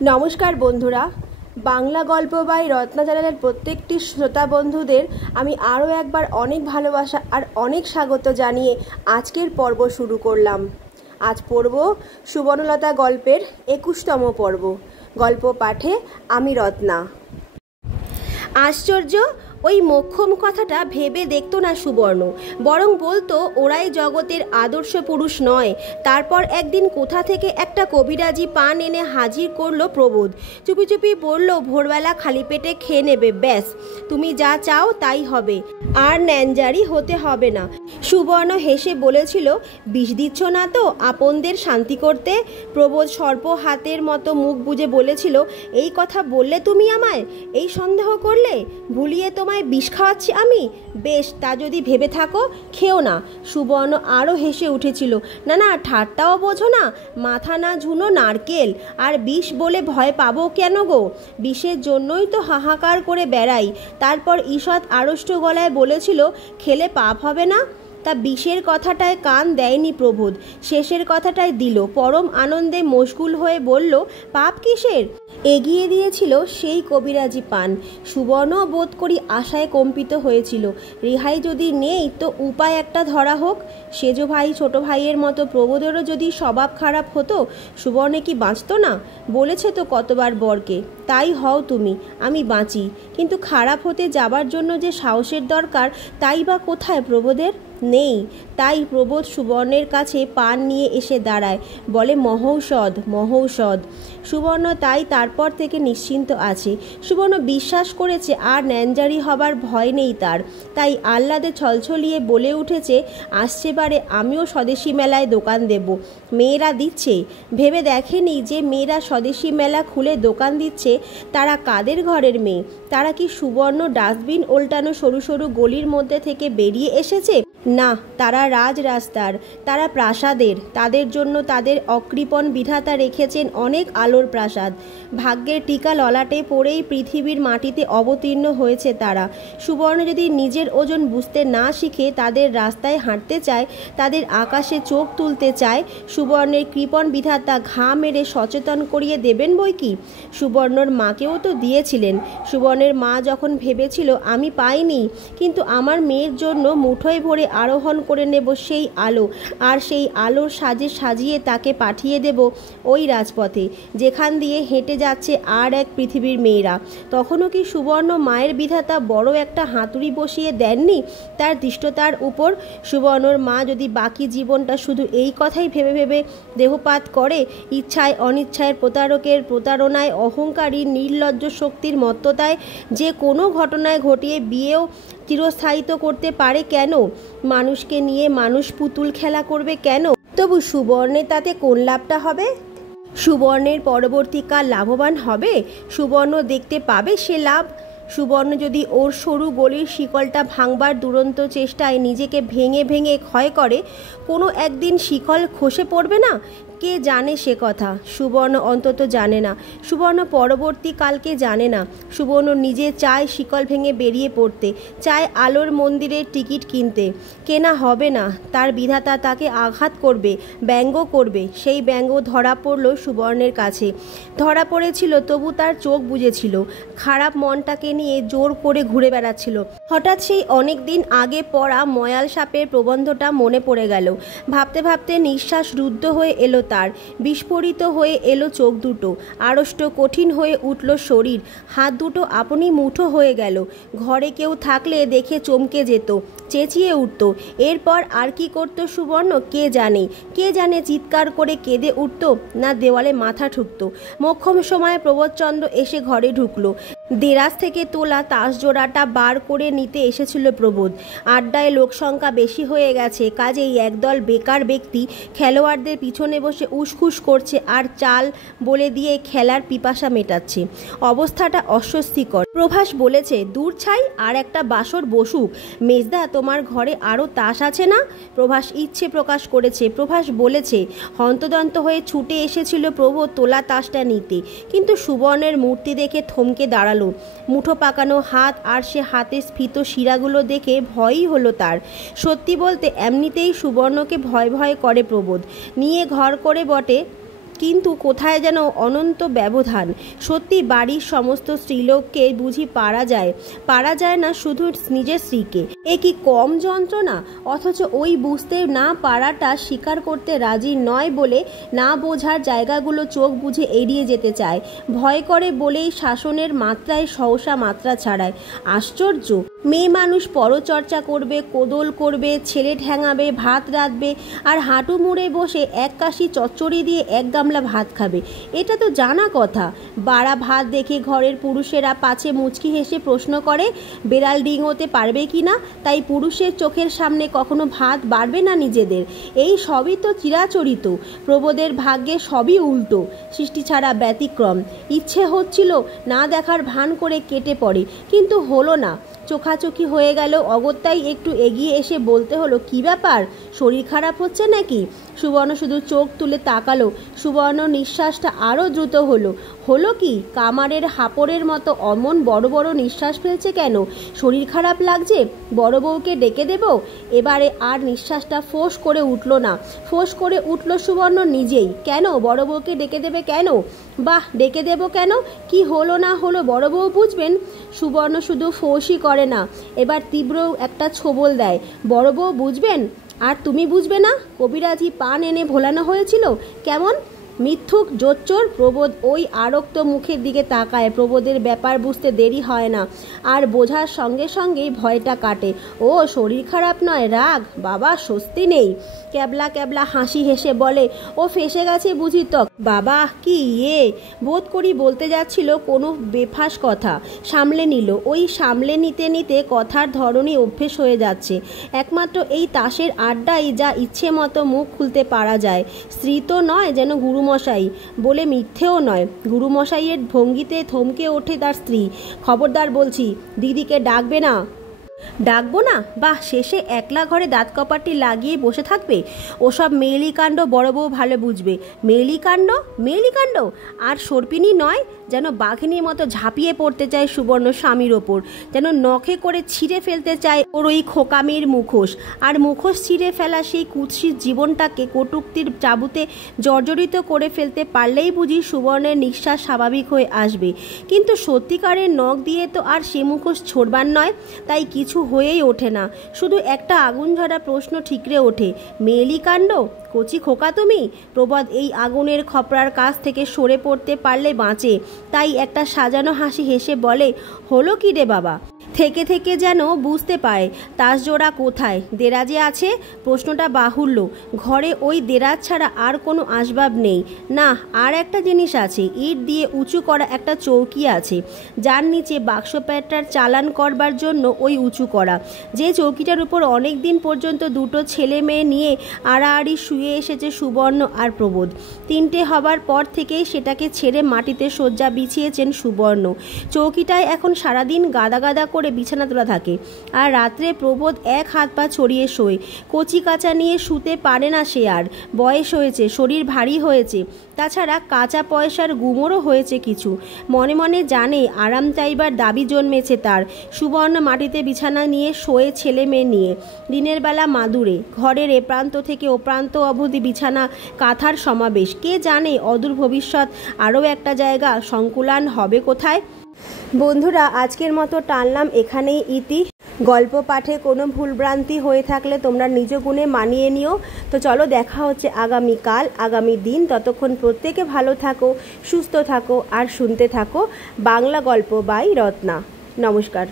নমস্কার বন্ধুরা, বাংলা গল্প বাই রত্না চ্যানেলের প্রত্যেকটি শ্রোতা বন্ধুদের আমি আরও একবার অনেক ভালোবাসা আর অনেক স্বাগত জানিয়ে আজকের পর্ব শুরু করলাম। আজ পড়ব সুবর্ণলতা গল্পের ২১তম পর্ব। গল্প পাঠে আমি রত্না। আশ্চর্য, ওই মোক্ষম কথাটা ভেবে দেখতো না সুবর্ণ, বরং বলতো ওরাই জগতের আদর্শ পুরুষ নয়। তারপর একদিন কোথা থেকে একটা কবিরাজি পান এনে হাজির করলো প্রবোধ। চুপি চুপি বলল, ভোরবেলা খালি পেটে খেয়ে নেবে, ব্যাস, তুমি যা চাও তাই হবে, আর ন্যাঞ্জারি হতে হবে না। সুবর্ণ হেসে বলেছিল, বিষ দিচ্ছ না তো আপনদের শান্তি করতে? প্রবোধ সর্প হাতের মতো মুখ বুজে বলেছিল, এই কথা বললে তুমি আমায়? এই সন্দেহ করলে? ভুলিয়ে তোমায় বিষ খাওয়াচ্ছি আমি? বেশ, তা যদি ভেবে থাকো, খেও না। সুবর্ণ আরও হেসে উঠেছিল, না না, ঠাট্টাও বোঝো না, মাথা না ঝুনো নারকেল, আর বিষ বলে ভয় পাবো কেন গো? বিষের জন্যই তো হাহাকার করে বেড়াই। তারপর ঈষৎ আড়ষ্ট গলায় বলেছিল, খেলে পাপ হবে না? তা বিষের কথাটায় কান দেয়নি প্রবোধ, শেষের কথাটায় দিল। পরম আনন্দে মশগুল হয়ে বলল, পাপ কিসের? এগিয়ে দিয়েছিল সেই কবিরাজি পান। সুবর্ণ বোধ করি আশায় কম্পিত হয়েছিল, রেহাই যদি নেই তো উপায় একটা ধরা হোক। সেজ ভাই ছোট ভাইয়ের মতো প্রবোধেরও যদি স্বভাব খারাপ হতো, সুবর্ণে কি বাঁচত না? বলেছে তো কতবার বরকে, তাই হও তুমি, আমি বাঁচি। কিন্তু খারাপ হতে যাবার জন্য যে সাহসের দরকার, তাই বা কোথায় প্রবোধের? নেই। তাই প্রবোধ সুবর্ণের কাছে পান নিয়ে এসে দাঁড়ায়, বলে, মহৌষধ মহৌষধ। সুবর্ণ তাই তারপর থেকে নিশ্চিন্ত আছে। সুবর্ণ বিশ্বাস করেছে আর ন্যাঞ্জারি হবার ভয় নেই তার। তাই আহ্লাদে ছলছলিয়ে বলে উঠেছে, আসছে বারে আমিও স্বদেশি মেলায় দোকান দেব। মেয়েরা দিচ্ছে। ভেবে দেখেনি যে মেয়েরা স্বদেশি মেলা খুলে দোকান দিচ্ছে তারা কাদের ঘরের মেয়ে? তারা কি সুবর্ণ ডাস্টবিন ওল্টানো সরু সরু গলির মধ্যে থেকে বেরিয়ে এসেছে? না, তারা রাজরাস্তার, তারা প্রাসাদের। তাদের জন্য তাদের অকৃপণ বিধাতা রেখেছেন অনেক আলোর প্রাসাদ। ভাগ্যের টিকা ললাটে পড়েই পৃথিবীর মাটিতে অবতীর্ণ হয়েছে তারা। সুবর্ণ যদি নিজের ওজন বুঝতে না শিখে তাদের রাস্তায় হাঁটতে চায়, তাদের আকাশে চোখ তুলতে চায়, সুবর্ণের কৃপণ বিধাতা ঘা মেরে সচেতন করিয়ে দেবেন বই কি। সুবর্ণর মাকেও তো দিয়েছিলেন। সুবর্ণের মা যখন ভেবেছিল, আমি পাইনি, কিন্তু আমার মেয়ের জন্য মুঠোয় ভরে আরোহণ করে নেব সেই আলো, আর সেই আলোর সাজে সাজিয়ে তাকে পাঠিয়ে দেব ওই রাজপথে যেখান দিয়ে হেঁটে যাচ্ছে আর এক পৃথিবীর মেয়েরা। তখনও কি সুবর্ণ মায়ের বিধাতা বড় একটা হাতুড়ি বসিয়ে দেননি তার দৃষ্টতার উপর? সুবর্ণর মা যদি বাকি জীবনটা শুধু এই কথাই ভেবে ভেবে দেহপাত করে, ইচ্ছায় অনিচ্ছায়, প্রতারকের প্রতারণায়, অহংকারী নির্লজ্জ শক্তির মত্ততায় যে কোনো ঘটনায় ঘটিয়ে বিয়েও চিরস্থায়িত্ব করতে পারে কেন? মানুষকে নিয়ে মানুষ পুতুল খেলা করবে কেন? তবু সুবর্ণের তাতে কোন লাভটা হবে? সুবর্ণের পরবর্তীকাল লাভবান হবে? সুবর্ণ দেখতে পাবে সে লাভ? সুবর্ণ যদি ওর সরু গলির শিকলটা ভাঙবার দুরন্ত চেষ্টায় নিজেকে ভেঙে ভেঙে ক্ষয় করে, কোনো একদিন শিকল খসে পড়বে না? কে জানে সে কথা? সুবর্ণ অন্তত জানে না। সুবর্ণ পরবর্তীকালকে জানে না। সুবর্ণ নিজে চায় শিকল ভেঙে বেরিয়ে পড়তে, চায় আলোর মন্দিরের টিকিট কিনতে। কেনা হবে না। তার বিধাতা তাকে আঘাত করবে, ব্যঙ্গ করবে। সেই ব্যঙ্গ ধরা পড়ল সুবর্ণের কাছে। ধরা পড়েছিল, তবু তার চোখ বুজেছিল। খারাপ মনটাকে নিয়ে জোর করে ঘুরে বেড়াচ্ছিল। হঠাৎ সেই অনেক দিন আগে পড়া ময়াল সাপের প্রবন্ধটা মনে পড়ে গেল। ভাবতে ভাবতে নিঃশ্বাস রুদ্ধ হয়ে এলো তার, বিস্ফোরিত হয়ে এলো চোখ দুটো, আড়ষ্ট কঠিন হয়ে উঠল শরীর, হাত দুটো আপনি মুঠো হয়ে গেল। ঘরে কেউ থাকলে দেখে চমকে যেত, চেঁচিয়ে উঠত। এরপর আর কি করতো সুবর্ণ কে জানে? কে জানে চিৎকার করে কেঁদে উঠত, না দেওয়ালে মাথা ঠুকত। মোক্ষম সময় প্রবোধচন্দ্র এসে ঘরে ঢুকলো। দেরাজ থেকে তোলা তাস জোড়াটা বার করে নিতে এসেছিল প্রবোধ। আড্ডায় লোকসংখ্যা বেশি হয়ে গেছে, কাজেই একদল বেকার ব্যক্তি খেলোয়াড়দের পিছনে বসে উসখুস করছে আর চাল বলে দিয়ে খেলার পিপাসা মেটাচ্ছে। অবস্থাটা অস্বস্তিকর। প্রভাস বলেছে, দূর ছাই, আর একটা বাসর বসুক। মেজদা, তোমার ঘরে আরও তাস আছে না? প্রভাস ইচ্ছে প্রকাশ করেছে। প্রভাস বলেছে। হন্তদন্ত হয়ে ছুটে এসেছিল প্রবোধ তোলা তাসটা নিতে, কিন্তু সুবর্ণের মূর্তি দেখে থমকে দাঁড়ালো। মুঠো পাকানো হাত আর সে হাতে স্ফীত শিরাগুলো দেখে ভয়ই হলো তার। সত্যি বলতে এমনিতেই সুবর্ণকে ভয় ভয় করে প্রবোধ। নিয়ে ঘর করে বটে, কিন্তু কোথায় যেন অনন্ত ব্যবধান। সত্যি বাড়ির সমস্ত স্ত্রীলোককে বুঝি পারা যায় না শুধু নিজের স্ত্রীকে। এ কি কম যন্ত্রণা? অথচ ওই বুঝতে না পারাটা স্বীকার করতে রাজি নয় বলে না বোঝার জায়গাগুলো চোখ বুঝে এড়িয়ে যেতে চায়। ভয় করে বলেই শাসনের মাত্রায় সহসা মাত্রা ছাড়ায়। আশ্চর্য! মেয়ে মানুষ পরচর্চা করবে, কোদল করবে, ছেলে ঠ্যাঙাবে, ভাত রাঁধবে, আর হাঁটু মুড়ে বসে এক কাশি চচ্চড়ি দিয়ে এক গামলা ভাত খাবে। এটা তো জানা কথা। বাড়া ভাত দেখে ঘরের পুরুষেরা পাছে মুচকি হেসে প্রশ্ন করে বেড়াল ডিঙোতে পারবে কি না, তাই পুরুষের চোখের সামনে কখনো ভাত বাড়বে না নিজেদের। এই সবই তো চিরাচরিত। প্রবোদের ভাগ্যে সবই উল্টো, সৃষ্টি ছাড়া ব্যতিক্রম। ইচ্ছে হচ্ছিল না দেখার ভান করে কেটে পড়ে, কিন্তু হলো না। চোখাচোখি হয়ে গেল। অগত্যাই একটু এগিয়ে এসে বলতে হলো, কি ব্যাপার, শরীর খারাপ হচ্ছে নাকি? সুবর্ণ শুধু চোখ তুলে তাকালো। সুবর্ণ নিঃশ্বাসটা আরও দ্রুত হলো কি? কামারের হাঁপড়ের মতো অমন বড় বড় নিঃশ্বাস ফেলছে কেন? শরীর খারাপ লাগছে? বড় বউকে ডেকে দেব? এবারে আর নিঃশ্বাসটা ফোঁস করে উঠল না, ফোঁস করে উঠল সুবর্ণ নিজেই। কেন বড় বউকে ডেকে দেবে কেন? বাহ, ডেকে দেব কেন? কি হলো না হলো বড় বউ বুঝবেন। সুবর্ণ শুধু ফোঁসই করে না, এবার তীব্র একটা ছোবল দেয়। বড় বউ বুঝবেন? আর তুমি বুঝবে না? কবিরাজি পান এনে ভোলানো হয়েছিল। কেমন মিথ্যুক জোচ্চোর! প্রবোধ ওই আরক্ত মুখের দিকে তাকায়। প্রবোধের ব্যাপার বুঝতে দেরি হয় না, আর বোঝার সঙ্গে সঙ্গেই ভয়টা কাটে। ও শরীর খারাপ নয়, রাগ। বাবা, স্বস্তি নেই। ক্যাবলা ক্যাবলা হাসি হেসে বলে, ও ফেসে গেছে বুঝি তক। বাবা কি বোধ করি বলতে যাচ্ছিল কোনো বেফাস কথা, সামলে নিল। ওই সামলে নিতে নিতে কথার ধরনই অভ্যেস হয়ে যাচ্ছে। একমাত্র এই তাসের আড্ডাই যা ইচ্ছে মতো মুখ খুলতে পারা যায়। স্ত্রী তো নয় যেন গুরুমশাই, বলে মিথ্যেও নয়। গুরুমশাইয়ের ভঙ্গিতে থমকে ওঠে তার স্ত্রী। খবরদার বলছি, দিদিকে ডাকবে না। ডাকবো না? বাহ, শেষে একলা ঘরে দাঁত কপাটি লাগিয়ে বসে থাকবে? ওসব মেয়েলি কাণ্ড বড় বউ ভালো বুঝবে। মেয়েলি কাণ্ড আর সর্পিনী নয়, যেন বাঘিনীর মতো ঝাঁপিয়ে পড়তে চায় সুবর্ণ স্বামীর ওপর, যেন নখে করে ছিঁড়ে ফেলতে চায় ওর ওই খোকামির মুখোশ। আর মুখোশ ছিঁড়ে ফেলা সেই কুৎসিত জীবনটাকে কটূক্তির চাবুতে জর্জরিত করে ফেলতে পারলেই বুঝি সুবর্ণের নিঃশ্বাস স্বাভাবিক হয়ে আসবে। কিন্তু সত্যিকারের নখ দিয়ে তো আর সে মুখোশ ছোড়বার নয়, তাই কিছু হয়েই ওঠে না। শুধু একটা আগুন ঝরা প্রশ্ন ঠিকরে ওঠে, মেয়েলি কাণ্ড? কচি খোকা তুমি? প্রবোধ এই আগুনের খপরার কাছ থেকে সরে পড়তে পারলে বাঁচে, তাই একটা সাজানো হাসি হেসে বলে, হলো কি রে বাবা? থেকে থেকে যেন বুঝতে পায় তাসজোড়া কোথায়। দেরাজে আছে? প্রশ্নটা বাহুল্য। ঘরে ওই দেরাজ ছাড়া আর কোনো আসবাব নেই। না, আর একটা জিনিস আছে। ইট দিয়ে উঁচু করা একটা চৌকি আছে, যার নিচে বাক্স প্যাটটার চালান করবার জন্য ওই উঁচু করা। যে চৌকিটার উপর অনেক দিন পর্যন্ত দুটো ছেলে মেয়ে নিয়ে আড়াআড়ি শুয়ে এসেছে সুবর্ণ আর প্রবোধ। 3টে হবার পর থেকেই সেটাকে ছেড়ে মাটিতে শয্যা বিছিয়েছেন সুবর্ণ। চৌকিটায় এখন সারাদিন গাদা গাদা করে বিছানা তোলা থাকে, আর রাত্রে প্রবোধ এক হাত পা ছড়িয়ে শোয়। কচি কাঁচা নিয়ে শুতে পারে না সে আর। বয়স হয়েছে, শরীর ভারী হয়েছে, তাছাড়া কাঁচা পয়সার গুমরও হয়েছে কিছু। মনে মনে জানে আরাম চাইবার দাবি জন্মেছে তার। সুবর্ণ মাটিতে বিছানা নিয়ে শোয়ে ছেলে মেয়ে নিয়ে। দিনের বেলা মাদুরে, ঘরের এ প্রান্ত থেকে ও প্রান্ত অবধি বিছানা কাঁথার সমাবেশ। কে জানে অদূর ভবিষ্যৎ আরও একটা জায়গা সংকুলান হবে কোথায়। বন্ধুরা, আজকের মতো টানলাম এখানেই ইতি। গল্প পাঠে কোনো ভুলভ্রান্তি হয়ে থাকলে তোমরা নিজ গুণে মানিয়ে নিও। তো চলো, দেখা হচ্ছে আগামীকাল, আগামী দিন। ততক্ষণ প্রত্যেকে ভালো থাকো, সুস্থ থাকো, আর শুনতে থাকো বাংলা গল্প বাই রত্না। নমস্কার।